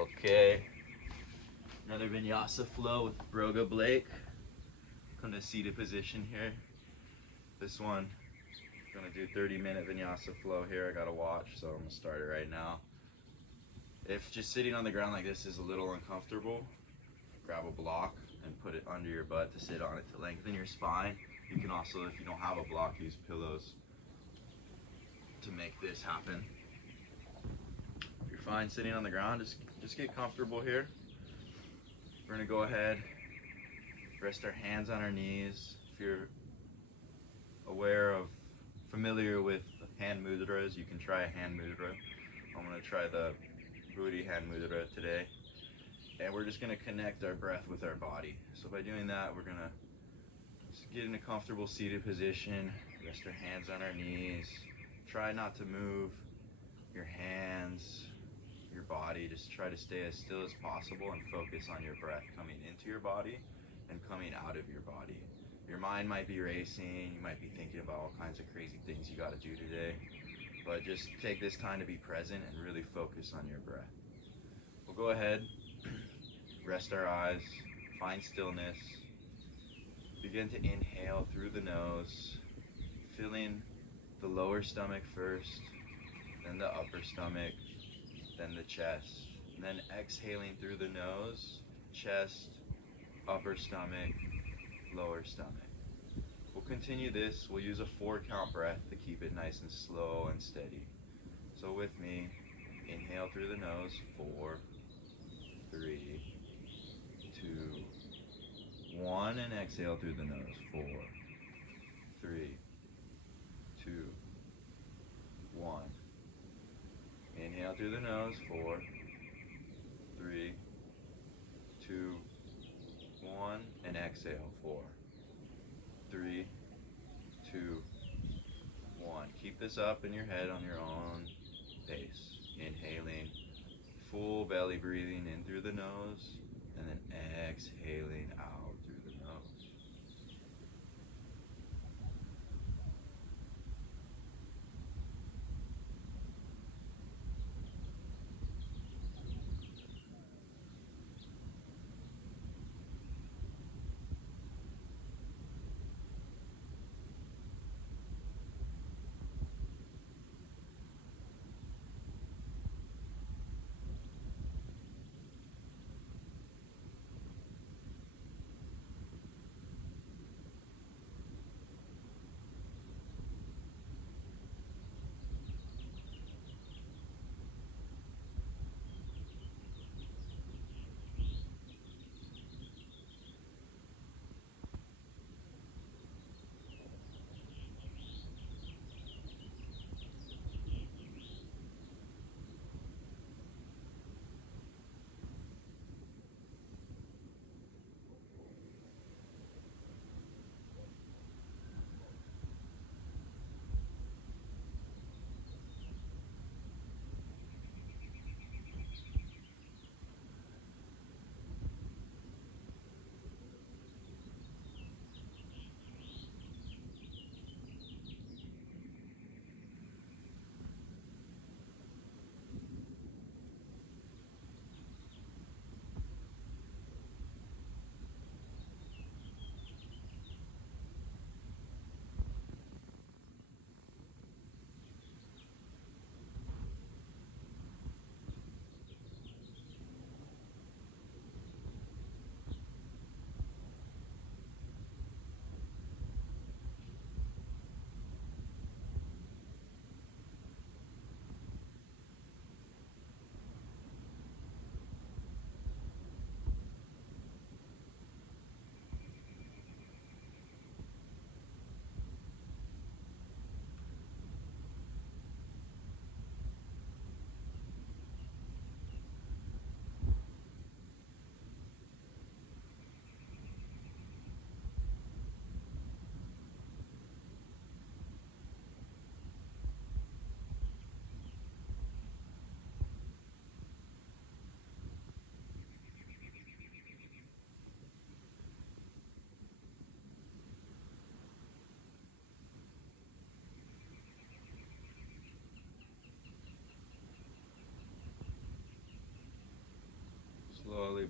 Okay, another vinyasa flow with BrogaBlake. Come to seated position here. This one, I'm gonna do 30-minute vinyasa flow here. I gotta watch, so I'm gonna start it right now. If just sitting on the ground like this is a little uncomfortable, grab a block and put it under your butt to sit on it to lengthen your spine. You can also, if you don't have a block, use pillows to make this happen. If you're fine sitting on the ground, just get comfortable here. We're gonna go ahead, rest our hands on our knees. If you're familiar with hand mudras, you can try a hand mudra. I'm gonna try the booty hand mudra today. And we're just gonna connect our breath with our body. So by doing that, we're gonna just get in a comfortable seated position, rest our hands on our knees. Try not to move your hands, your body. Just try to stay as still as possible and focus on your breath coming into your body and coming out of your body. Your mind might be racing, you might be thinking about all kinds of crazy things you gotta do today, but just take this time to be present and really focus on your breath. We'll go ahead, rest our eyes, find stillness, begin to inhale through the nose, filling the lower stomach first, then the upper stomach, then the chest, and then exhaling through the nose, chest, upper stomach, lower stomach. We'll continue this. We'll use a 4-count breath to keep it nice and slow and steady. So with me, inhale through the nose, 4, 3, 2, 1, and exhale through the nose, 4, 3, 2, 1. Inhale through the nose, 4, 3, 2, 1, and exhale, 4, 3, 2, 1. Keep this up in your head on your own pace. Inhaling, full belly breathing in through the nose, and then exhaling out through the nose.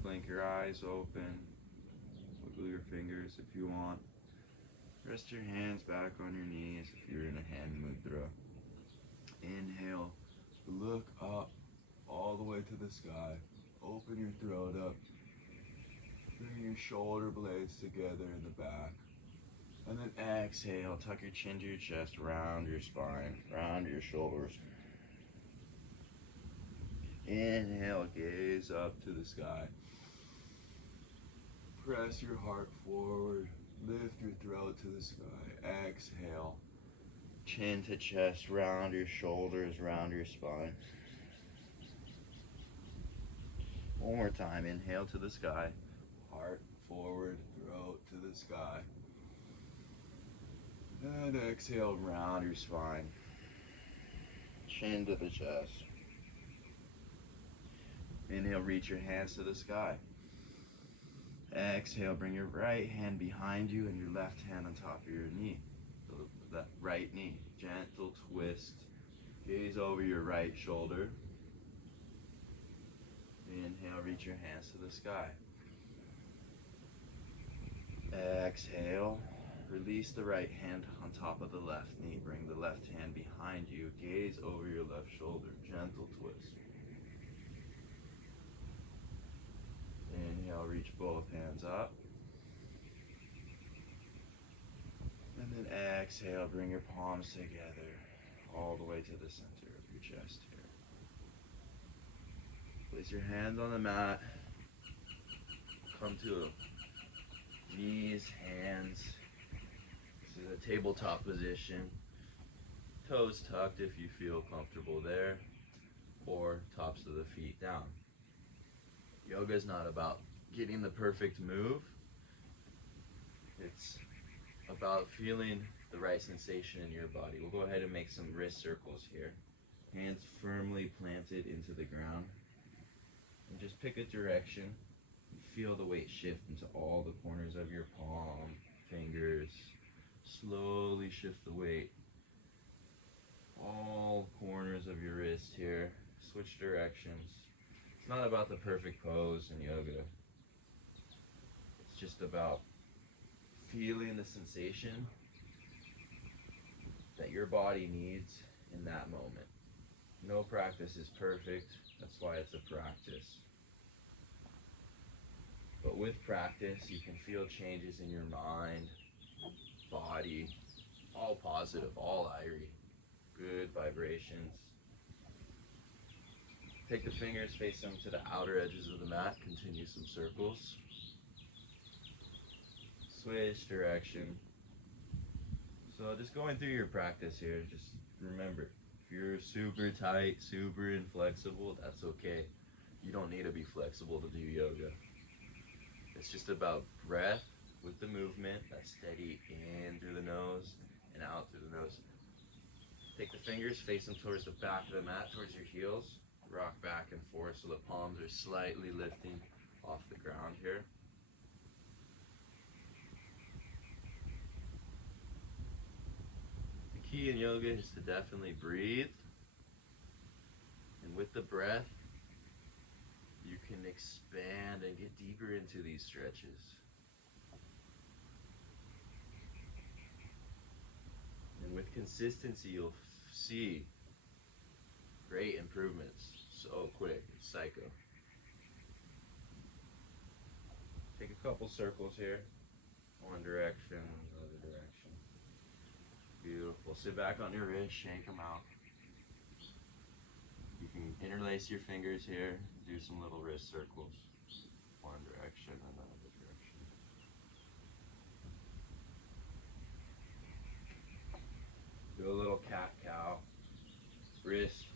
blink your eyes open. Wiggle your fingers if you want. Rest your hands back on your knees if you're in a hand mudra. Inhale, look up all the way to the sky. Open your throat up. Bring your shoulder blades together in the back. And then exhale, tuck your chin to your chest, round your spine, round your shoulders. Inhale, gaze up to the sky. Press your heart forward, lift your throat to the sky. Exhale, chin to chest, round your shoulders, round your spine. One more time, inhale to the sky, heart forward, throat to the sky. And exhale, round your spine, chin to the chest. Inhale, reach your hands to the sky. Exhale, bring your right hand behind you and your left hand on top of your knee. So that right knee, gentle twist. Gaze over your right shoulder. Inhale, reach your hands to the sky. Exhale, release the right hand on top of the left knee. Bring the left hand behind you. Gaze over your left shoulder. Gentle twist. Inhale, reach both hands up. And then exhale, bring your palms together all the way to the center of your chest here. Place your hands on the mat. Come to knees, hands. This is a tabletop position. Toes tucked if you feel comfortable there, or tops of the feet down. Yoga is not about getting the perfect move. It's about feeling the right sensation in your body. We'll go ahead and make some wrist circles here. Hands firmly planted into the ground. And just pick a direction. Feel the weight shift into all the corners of your palm, fingers. Slowly shift the weight. All corners of your wrist here. Switch directions. It's not about the perfect pose in yoga. It's just about feeling the sensation that your body needs in that moment. No practice is perfect. That's why it's a practice. But with practice, you can feel changes in your mind, body, all positive, all airy, good vibrations. Take the fingers, face them to the outer edges of the mat, continue some circles. Switch direction. So just going through your practice here, just remember, if you're super tight, super inflexible, that's okay. You don't need to be flexible to do yoga. It's just about breath with the movement, that steady in through the nose and out through the nose. Take the fingers, face them towards the back of the mat, towards your heels. Rock back and forth so the palms are slightly lifting off the ground here. The key in yoga is to definitely breathe. And with the breath, you can expand and get deeper into these stretches. And with consistency, you'll see great improvements so quick. It's psycho. Take a couple circles here. One direction, other direction. Beautiful. Sit back on your wrist, shake them out. You can interlace your fingers here, do some little wrist circles. One direction, another direction. Do a little cat-cow. Wrist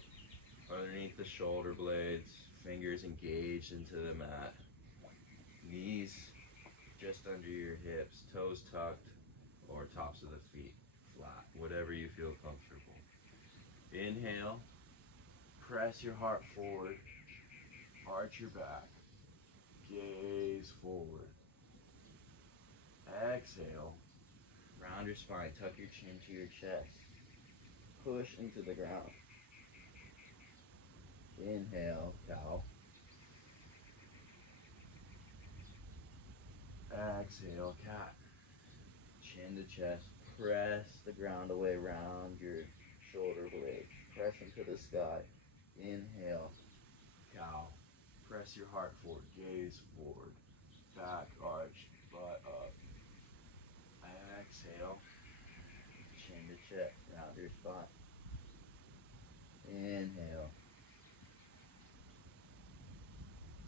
underneath the shoulder blades, fingers engaged into the mat. Knees just under your hips, toes tucked, or tops of the feet flat, whatever you feel comfortable. Inhale, press your heart forward, arch your back, gaze forward. Exhale, round your spine, tuck your chin to your chest, push into the ground. Inhale, cow. Exhale, cat. Chin to chest. Press the ground away around your shoulder blades. Press into the sky. Inhale, cow. Press your heart forward. Gaze forward. Back arch. Butt up. Exhale. Chin to chest. Round your spine. Inhale.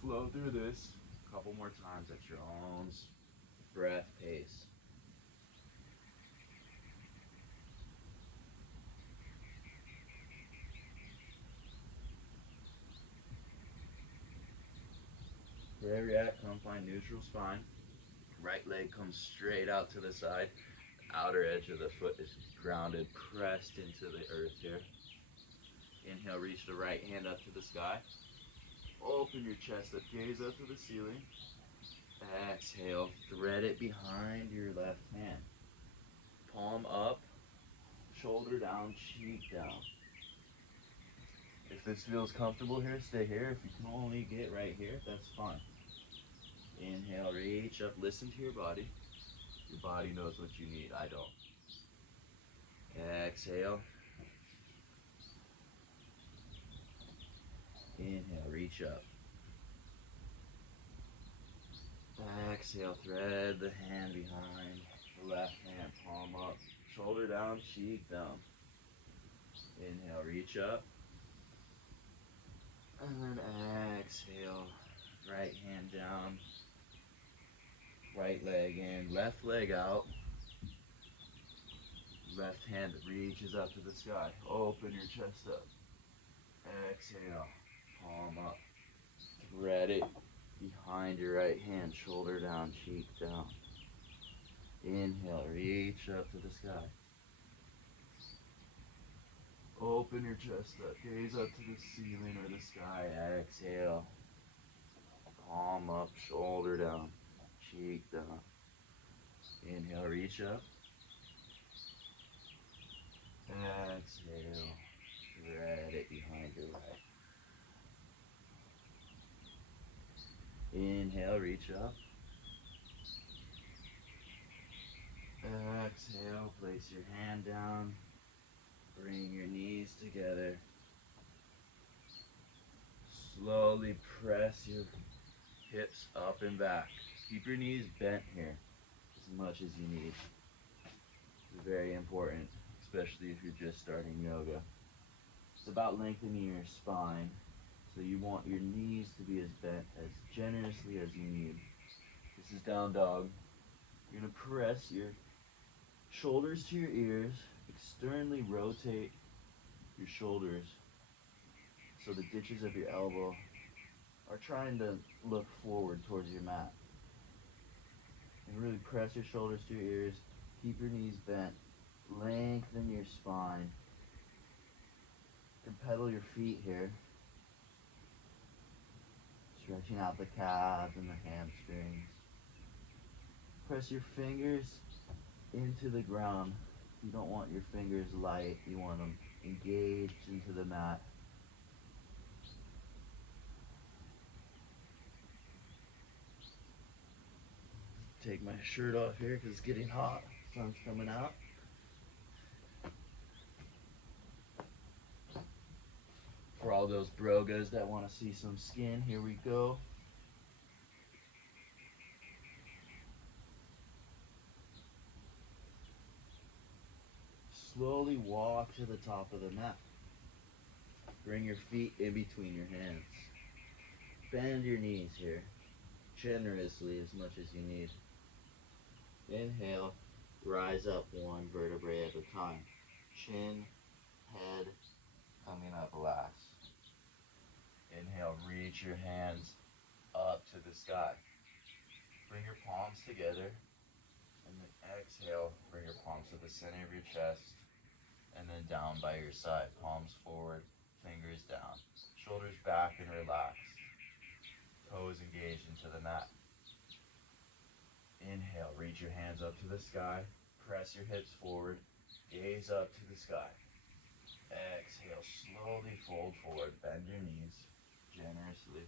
Flow through this a couple more times at your own breath pace. Wherever you're at, come find neutral spine. Right leg comes straight out to the side. Outer edge of the foot is grounded, pressed into the earth here. Inhale, reach the right hand up to the sky. Open your chest up, gaze up to the ceiling. Exhale, thread it behind your left hand. Palm up, shoulder down, cheek down. If this feels comfortable here, stay here. If you can only get right here, that's fine. Inhale, reach up, listen to your body. Your body knows what you need, I don't. Exhale. Inhale, reach up. Exhale, thread the hand behind the left hand, palm up, shoulder down, cheek down. Inhale, reach up. And then exhale, right hand down, right leg in, left leg out. Left hand reaches up to the sky. Open your chest up. Exhale, palm up. Thread it behind your right hand, shoulder down, cheek down. Inhale, reach up to the sky. Open your chest up, gaze up to the ceiling or the sky. Exhale, palm up, shoulder down, cheek down. Inhale, reach up. Exhale, thread it behind your right. Inhale, reach up. Exhale, place your hand down. Bring your knees together. Slowly press your hips up and back. Keep your knees bent here as much as you need. It's very important, especially if you're just starting yoga. It's about lengthening your spine, so you want your knees to be as bent as generously as you need. This is down dog. You're going to press your shoulders to your ears, externally rotate your shoulders so the ditches of your elbow are trying to look forward towards your mat. And really press your shoulders to your ears, keep your knees bent, lengthen your spine. You can pedal your feet here, stretching out the calves and the hamstrings. Press your fingers into the ground. You don't want your fingers light, you want them engaged into the mat. Take my shirt off here because it's getting hot. Sun's coming out. For all those brogas that want to see some skin, here we go. Slowly walk to the top of the mat. Bring your feet in between your hands. Bend your knees here, generously as much as you need. Inhale, rise up one vertebrae at a time. Chin, head, coming up last. Inhale, reach your hands up to the sky. Bring your palms together. And then exhale, bring your palms to the center of your chest. And then down by your side. Palms forward, fingers down. Shoulders back and relaxed. Toes engaged into the mat. Inhale, reach your hands up to the sky. Press your hips forward. Gaze up to the sky. Exhale, slowly fold forward. Bend your knees generously.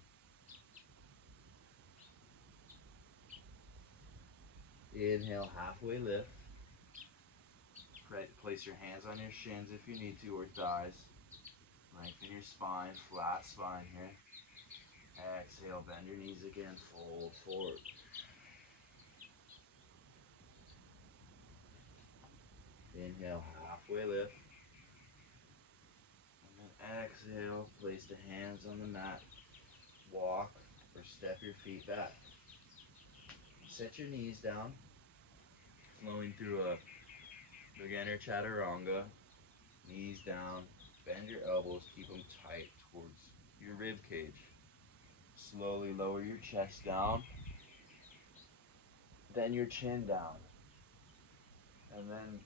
Inhale, halfway lift. Place your hands on your shins if you need to, or thighs. Lengthen your spine, flat spine here. Exhale, bend your knees again, fold forward. Inhale, halfway lift. And then exhale, place the hands on the mat. Walk or step your feet back. Set your knees down, flowing through a beginner chaturanga. Knees down, bend your elbows, keep them tight towards your rib cage. Slowly lower your chest down, then your chin down. And then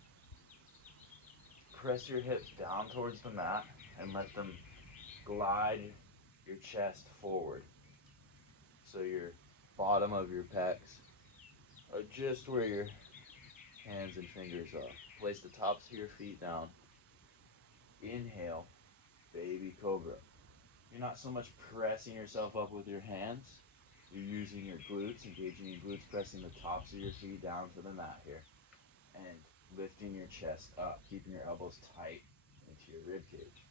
press your hips down towards the mat and let them glide your chest forward. So your bottom of your pecs are just where your hands and fingers are. Place the tops of your feet down. Inhale, baby cobra. You're not so much pressing yourself up with your hands. You're using your glutes, engaging your glutes, pressing the tops of your feet down to the mat here. And lifting your chest up, keeping your elbows tight into your rib cage.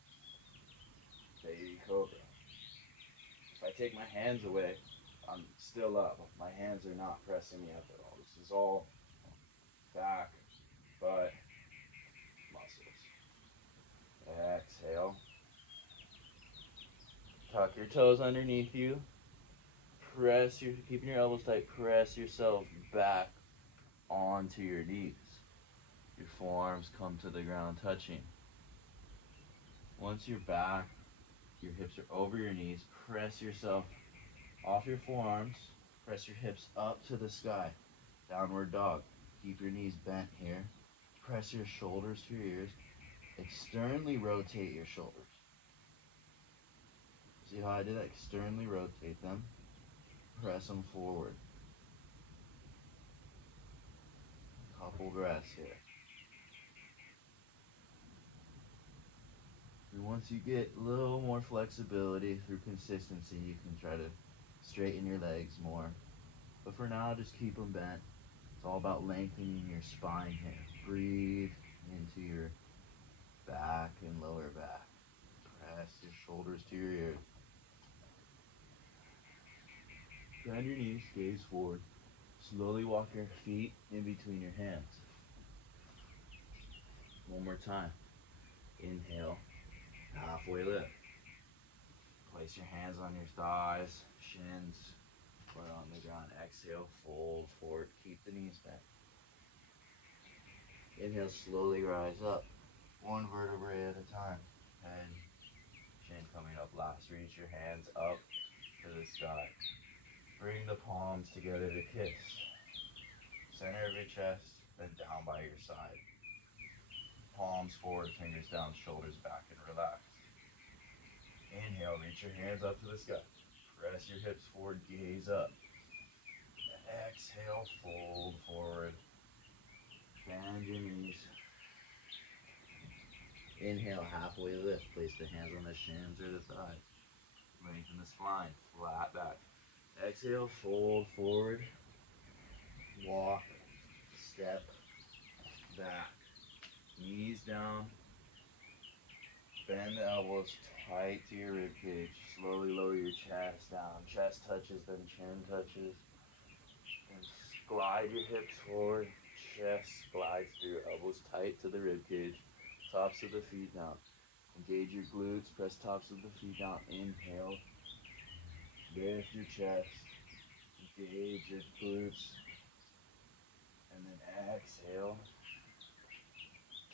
Baby cobra. If I take my hands away, I'm still up. My hands are not pressing me up at all. This is all back, butt, muscles. Exhale. Tuck your toes underneath you. Keeping your elbows tight, press yourself back onto your knees. Your forearms come to the ground touching. Once you're back, your hips are over your knees, press yourself off your forearms, press your hips up to the sky. Downward dog. Keep your knees bent here. Press your shoulders to your ears. Externally rotate your shoulders. See how I did that? Externally rotate them. Press them forward. Couple breaths here. And once you get a little more flexibility through consistency, you can try to straighten your legs more. But for now, just keep them bent. It's all about lengthening your spine here. Breathe into your back and lower back. Press your shoulders to your ears. Bend your knees, gaze forward. Slowly walk your feet in between your hands. One more time. Inhale, halfway lift. Place your hands on your thighs, shins, or on the ground. Exhale, fold forward. Keep the knees bent. Inhale, slowly rise up. One vertebrae at a time. Head, chin coming up last. Reach your hands up to the sky. Bring the palms together to kiss. Center of your chest, then down by your side. Palms forward, fingers down, shoulders back, and relax. Inhale, reach your hands up to the sky. Press your hips forward, gaze up. Exhale, fold forward. Bend your knees. Inhale, halfway lift. Place the hands on the shins or the thighs. Lengthen the spine, flat back. Exhale, fold forward. Walk, step, back. Knees down. Bend the elbows tight to your rib cage. Slowly lower your chest down. Chest touches, then chin touches. And glide your hips forward. Chest glides through. Elbows tight to the rib cage. Tops of the feet down. Engage your glutes. Press tops of the feet down. Inhale. Lift your chest. Engage your glutes. And then exhale.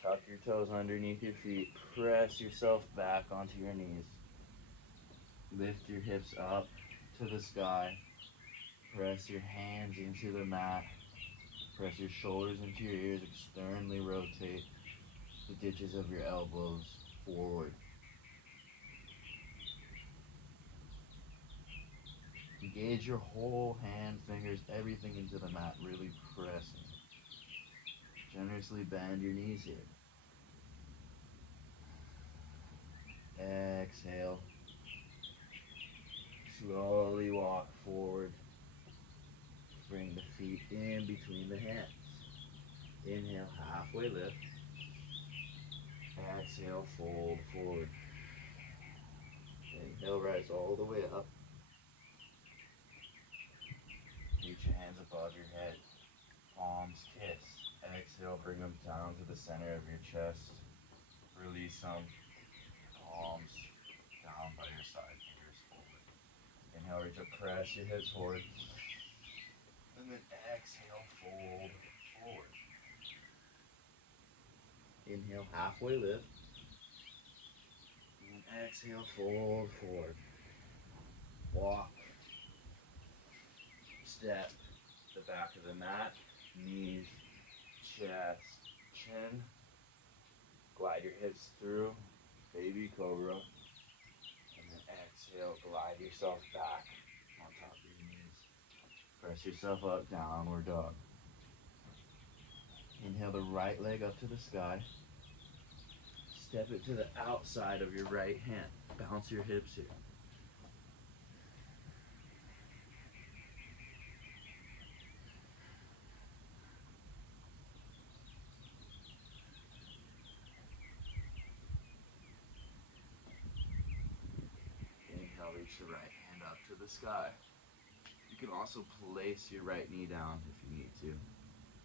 Tuck your toes underneath your feet. Press yourself back onto your knees. Lift your hips up to the sky. Press your hands into the mat. Press your shoulders into your ears. Externally rotate the ditches of your elbows forward. Engage your whole hand, fingers, everything into the mat. Really pressing. Generously bend your knees here. Exhale. Slowly walk forward. Bring the feet in between the hands. Inhale, halfway lift. Exhale, fold forward. Inhale, rise all the way up. Reach your hands above your head. Palms kiss. Exhale, bring them down to the center of your chest. Release them. Palms down by your side, fingers forward. Inhale, reach up, press your hips forward. And then exhale, fold forward. Inhale, halfway lift. And exhale, fold forward. Walk. Step the back of the mat. Knees, chest, chin. Glide your hips through. Baby cobra. And then exhale, glide yourself back on top of your knees. Press yourself up, downward dog. Inhale the right leg up to the sky. Step it to the outside of your right hand. Bounce your hips here. Inhale, reach the right hand up to the sky. You can also place your right knee down if you need to,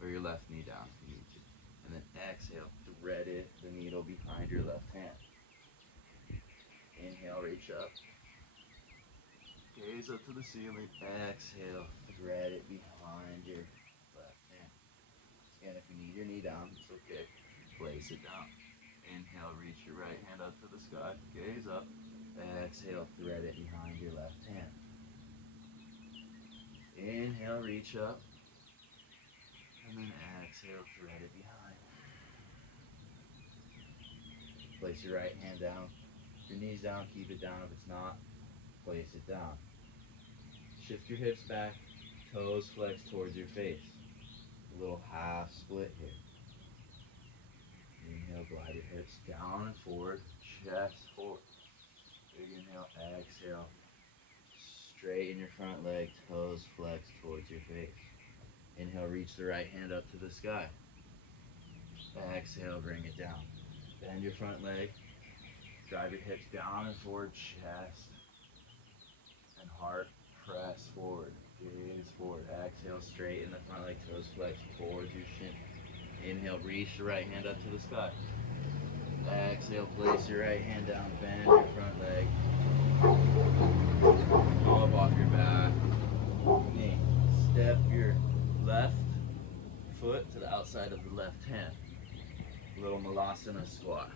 or your left knee down if you need to. And then exhale, thread it, the needle behind your left hand. Inhale, reach up. Gaze up to the ceiling. Exhale, thread it behind your left hand. Again, if you need your knee down, it's okay. Place it down. Inhale, reach your right hand up to the sky. Gaze up. Exhale, thread it behind your left hand. Inhale, reach up. And then exhale, thread it behind. Place your right hand down. Your knees down, keep it down. If it's not, place it down. Shift your hips back, toes flex towards your face. A little half split here. Inhale, glide your hips down and forward, chest forward. Big inhale, exhale. Straighten your front leg, toes flex towards your face. Inhale, reach the right hand up to the sky. Exhale, bring it down. Bend your front leg. Drive your hips down and forward, chest and heart. Press forward, gaze forward. Exhale, straighten the front leg, toes flex towards your shin. Inhale, reach the right hand up to the sky. Exhale, place your right hand down, bend your front leg. Go up off your back. Knee. Step your left foot to the outside of the left hand. Little Malasana squat.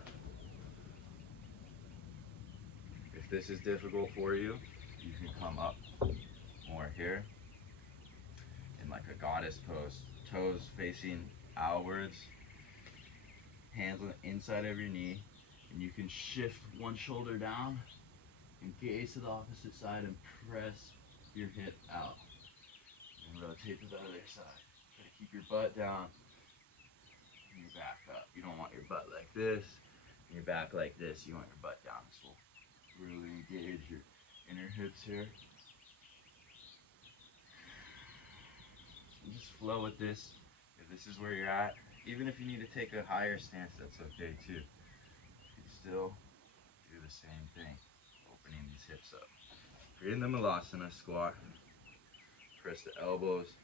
If this is difficult for you, you can come up more here in like a goddess pose. Toes facing outwards, hands on the inside of your knee, and you can shift one shoulder down and gaze to the opposite side and press your hip out. And rotate to the other side. Try to keep your butt down and your back up. You don't want your butt like this and your back like this. You want your butt down. So really engage your inner hips here. And just flow with this. If this is where you're at, even if you need to take a higher stance, that's okay too. You can still do the same thing, opening these hips up. If you're in the Malasana squat, press the elbows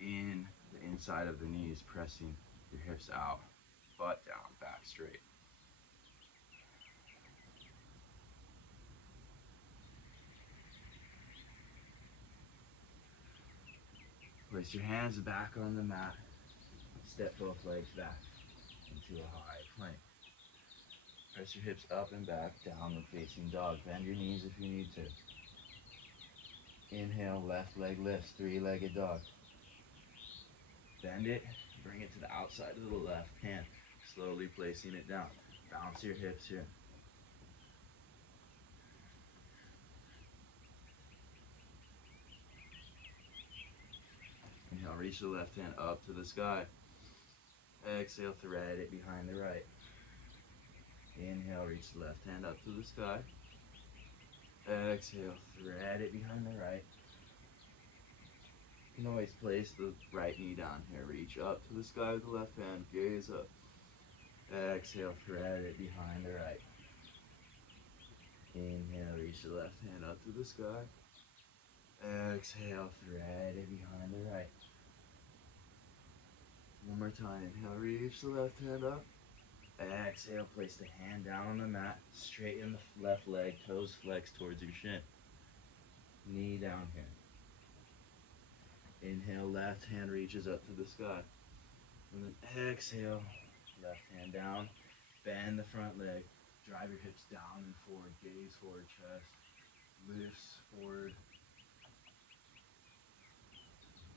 in the inside of the knees, pressing your hips out, butt down, back straight. Place your hands back on the mat. Step both legs back into a high plank. Press your hips up and back, downward facing dog. Bend your knees if you need to. Inhale, left leg lifts, three-legged dog. Bend it, bring it to the outside of the left hand, slowly placing it down. Bounce your hips here. Inhale, reach the left hand up to the sky. Exhale, thread it behind the right. Inhale, reach the left hand up to the sky. Exhale, thread it behind the right. You can always place the right knee down here. Reach up to the sky with the left hand. Gaze up. Exhale, thread it behind the right. Inhale, reach the left hand up to the sky. Exhale, thread it behind the right. One more time. Inhale, reach the left hand up. Exhale, place the hand down on the mat. Straighten the left leg, toes flex towards your shin. Knee down here. Inhale, left hand reaches up to the sky. And then exhale, left hand down. Bend the front leg. Drive your hips down and forward. Gaze forward, chest. Lifts forward.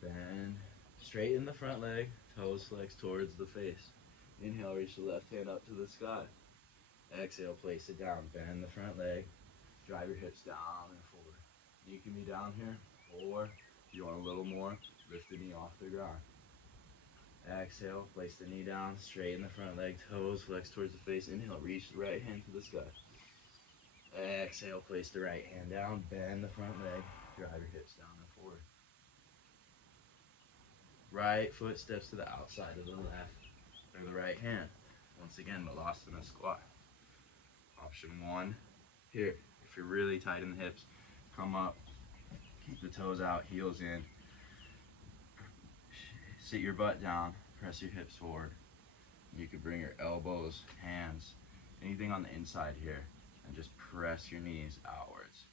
Bend. Straighten the front leg. Toes flex towards the face. Inhale, reach the left hand up to the sky. Exhale, place it down. Bend the front leg. Drive your hips down and forward. You can be down here, or if you want a little more, lift the knee off the ground. Exhale, place the knee down, straighten the front leg, toes flex towards the face. Inhale, reach the right hand to the sky. Exhale, place the right hand down, bend the front leg, drive your hips down and forward. Right foot steps to the outside of the left, or the right hand. Once again, Malasana squat. Option one, here, if you're really tight in the hips, come up, keep the toes out, heels in. Sit your butt down, press your hips forward. You could bring your elbows, hands, anything on the inside here, and just press your knees outwards.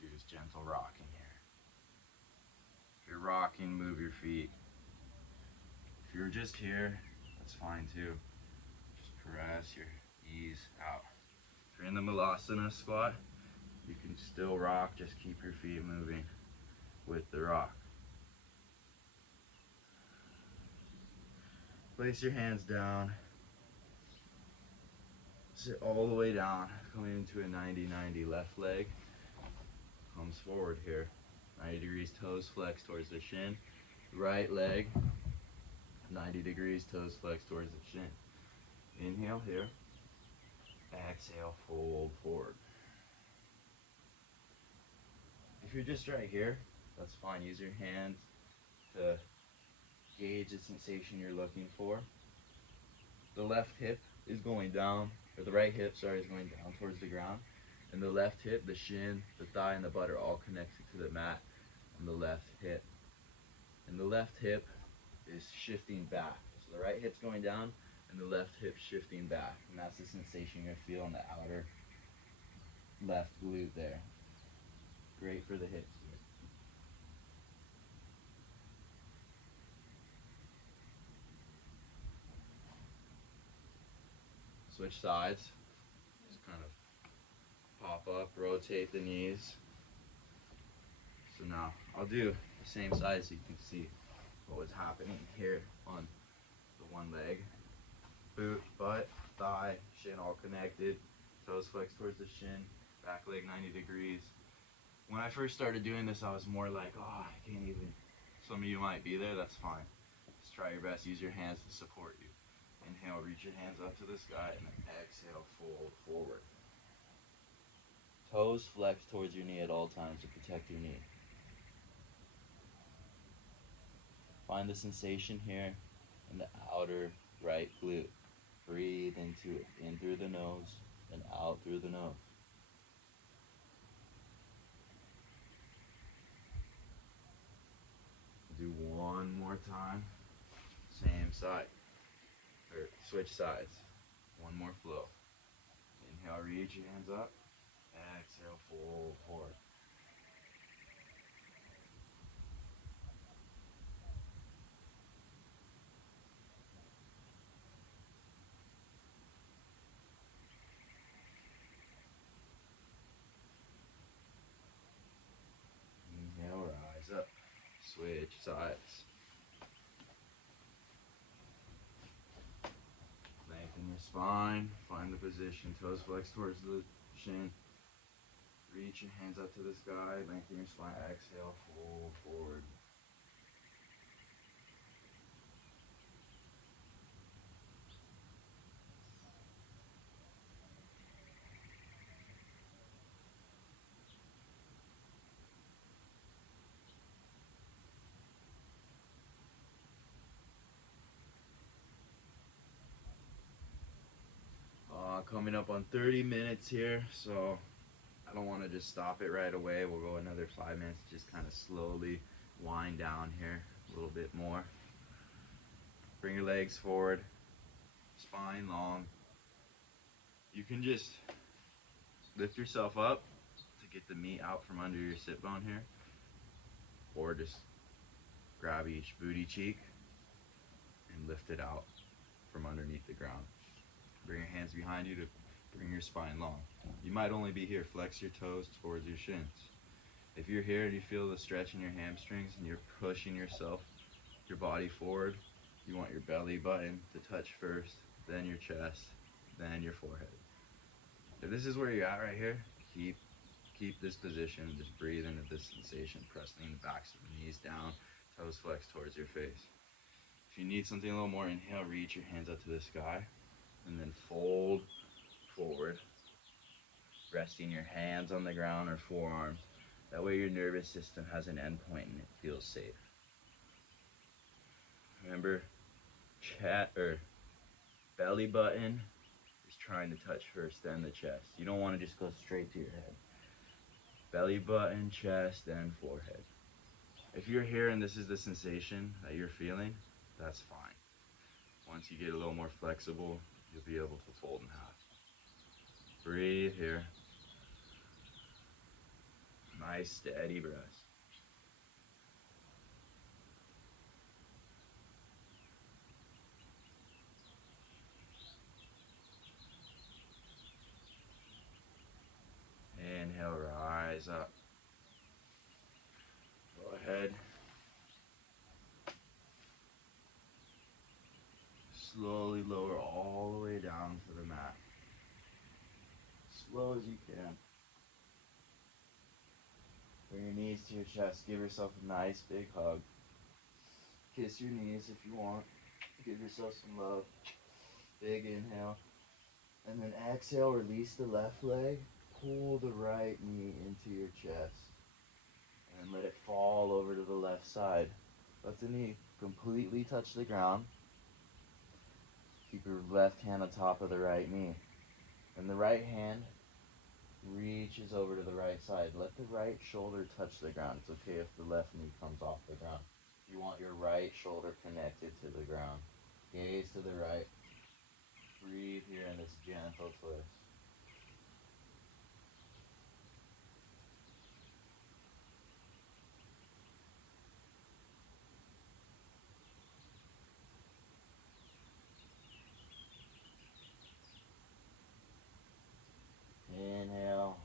Do this gentle rocking here. If you're rocking, move your feet. If you're just here, that's fine too. Just press your knees out. If you're in the Malasana squat, you can still rock, just keep your feet moving with the rock. Place your hands down. Sit all the way down, coming into a 90-90. Left leg comes forward here. 90 degrees, toes flex towards the shin. Right leg, 90 degrees, toes flex towards the shin. Inhale here. Exhale, fold forward. If you're just right here, that's fine. Use your hands to gauge the sensation you're looking for. The left hip is going down, or the right hip, sorry, is going down towards the ground. And the left hip, the shin, the thigh, and the butt are all connected to the mat on the left hip. And the left hip is shifting back. So the right hip's going down, and the left hip shifting back. And that's the sensation you're gonna feel on the outer left glute there. Great for the hips here. Switch sides. Just kind of pop up, rotate the knees. So now I'll do the same side so you can see what was happening here on the one leg. Boot, butt, thigh, shin all connected. Toes flex towards the shin. Back leg 90 degrees. When I first started doing this, I was more like, oh, I can't even. Some of you might be there, that's fine. Just try your best, use your hands to support you. Inhale, reach your hands up to the sky, and then exhale, fold forward. Toes flex towards your knee at all times to protect your knee. Find the sensation here in the outer right glute. Breathe into it, in through the nose and out through the nose. Do one more time. Same side. Or switch sides. One more flow. Inhale, reach your hands up. Exhale, fold forward. Inhale, rise up. Switch sides. Lengthen your spine. Find the position. Toes flex towards the shin. Reach your hands up to the sky. Lengthen your spine. Exhale, fold forward. Coming up on 30 minutes here, so I don't want to just stop it right away. We'll go another 5 minutes, just kind of slowly wind down here a little bit more. Bring your legs forward, spine long. You can just lift yourself up to get the meat out from under your sit bone here, or just grab each booty cheek and lift it out from underneath the ground. Bring your hands behind you to bring your spine long. You might only be here. Flex your toes towards your shins. If you're here and you feel the stretch in your hamstrings and you're pushing yourself, your body forward, you want your belly button to touch first, then your chest, then your forehead. If this is where you're at right here, keep this position. Just breathe into this sensation, pressing the backs of the knees down, toes flexed towards your face. If you need something a little more, inhale, reach your hands up to the sky, and then fold forward, resting your hands on the ground or forearms. That way your nervous system has an endpoint and it feels safe. Remember, belly button is trying to touch first, then the chest. You don't want to just go straight to your head. Belly button, chest, then forehead. If you're here and this is the sensation that you're feeling, that's fine. Once you get a little more flexible, you'll be able to fold in half. Breathe here. Nice steady breaths. Inhale, rise up. Go ahead. Slowly lower all the way down to the mat. Slow as you can. Bring your knees to your chest. Give yourself a nice big hug. Kiss your knees if you want. Give yourself some love. Big inhale. And then exhale, release the left leg. Pull the right knee into your chest. And let it fall over to the left side. Let the knee completely touch the ground. Keep your left hand on top of the right knee. And the right hand reaches over to the right side. Let the right shoulder touch the ground. It's okay if the left knee comes off the ground. You want your right shoulder connected to the ground. Gaze to the right. Breathe here in this gentle twist. Inhale.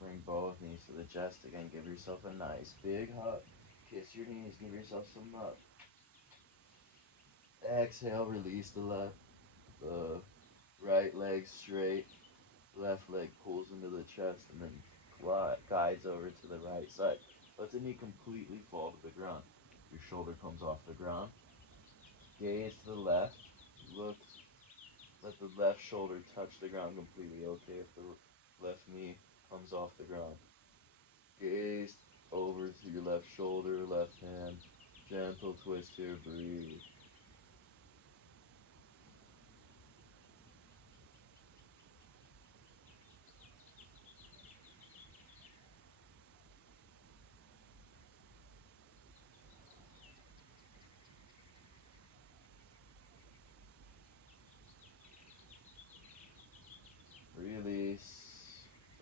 Bring both knees to the chest again. Give yourself a nice big hug. Kiss your knees. Give yourself some love. Exhale. Release the right leg straight. Left leg pulls into the chest and then guides over to the right side. Let the knee completely fall to the ground. Your shoulder comes off the ground. Gaze to the left. Look. Let the left shoulder touch the ground completely. Okay if the left knee comes off the ground. Gaze over to your left shoulder, left hand. Gentle twist here. Breathe. Release.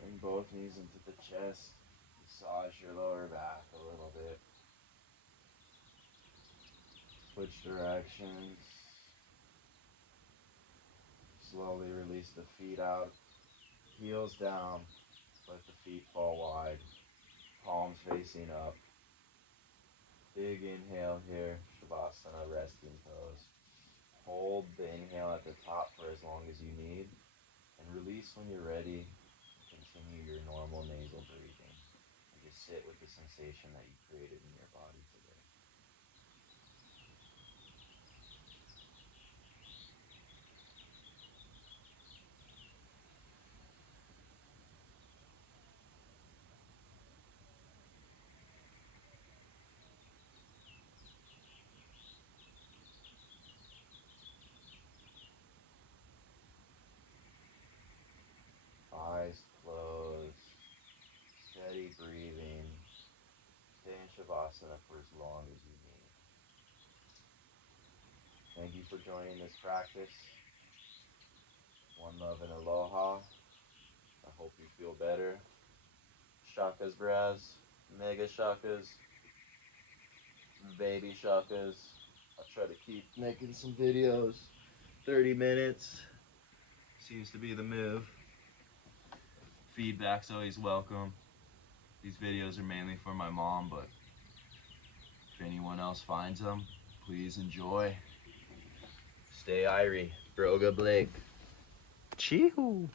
Bring both knees into the chest. Massage your lower back a little bit. Switch directions. Slowly release the feet out. Heels down. Let the feet fall wide. Palms facing up. Big inhale here. Shavasana, resting pose. Hold the inhale at the top for as long as you need. And release when you're ready. Continue your normal nasal breathing. And just sit with the sensation that you created in your body today. breathing. Stay in Shavasana for as long as you need. Thank you for joining this practice. One love and aloha. I hope you feel better. Shakas Braz, Mega Shakas, Baby Shakas. I'll try to keep making some videos. 30 minutes seems to be the move. Feedback's always welcome. These videos are mainly for my mom, but if anyone else finds them, please enjoy. Stay irie. BrogaBlake. Chee-hoo.